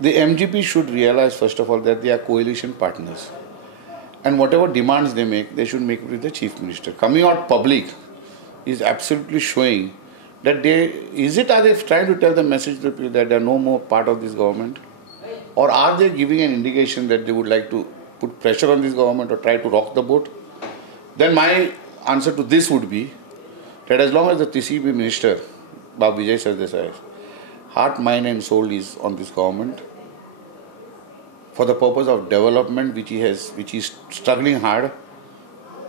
The MGP should realize first of all that they are coalition partners, and whatever demands they make, they should make it with the Chief Minister. Coming out public is absolutely showing that are they trying to tell the message to people that they are no more part of this government, or are they giving an indication that they would like to put pressure on this government or try to rock the boat? Then my answer to this would be that as long as the TCP Minister, Babu Vijay Sardesai, heart, mind and soul is on this government for the purpose of development, which he is struggling hard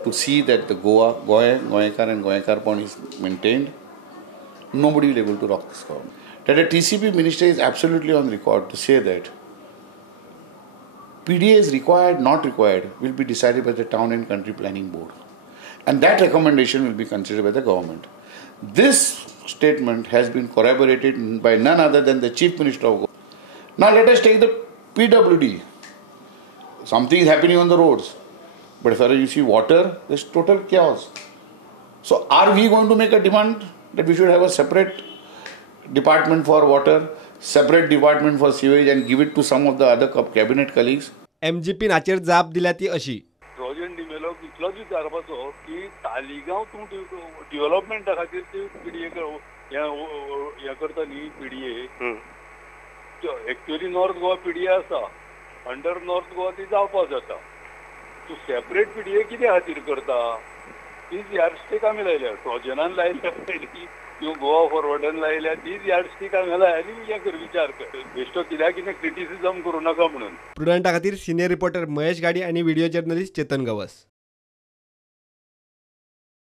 to see that the Goekar and Goekar Pond is maintained, nobody will be able to rock this government. That a TCP Minister is absolutely on record to say that PDA is required, not required, will be decided by the Town and Country Planning Board. And that recommendation will be considered by the government. This statement has been corroborated by none other than the Chief Minister of Goa. Now let us take the PWD. Something is happening on the roads. But as far as you see water, there's total chaos. So are we going to make a demand that we should have a separate department for water, separate department for sewage and give it to some of the other cabinet colleagues? MGP नाचेर जाप दिल्या ती अशी. Project D'Mello इतलोच विचारपाचो की तालिगांव तूं डेव्हलपमेंटा खातीर ती PDA हे करता न्ही PDA actually north Goa PDA आसा अंडर नॉर्थ गोवा ती जावपाक जाता तूं सेपरेट PDA कित्या खातीर करता तीच यार्डस्टीक आमी लायल्या ट्रोजनान लायल्या पयलीं किंवा गोवा फॉरवर्डान लायल्या तीच यार्डस्टीक हांगा लाय आनी हें कर विचार कर बेश्टो कित्याक कितें क्रिटिसिजम करूं नाका म्हणून. प्रुडंटा खातीर सिनियर रिपोर्टर महेश गाडी आणि व्हिडिओ जर्नलिस्ट चेतन गवस.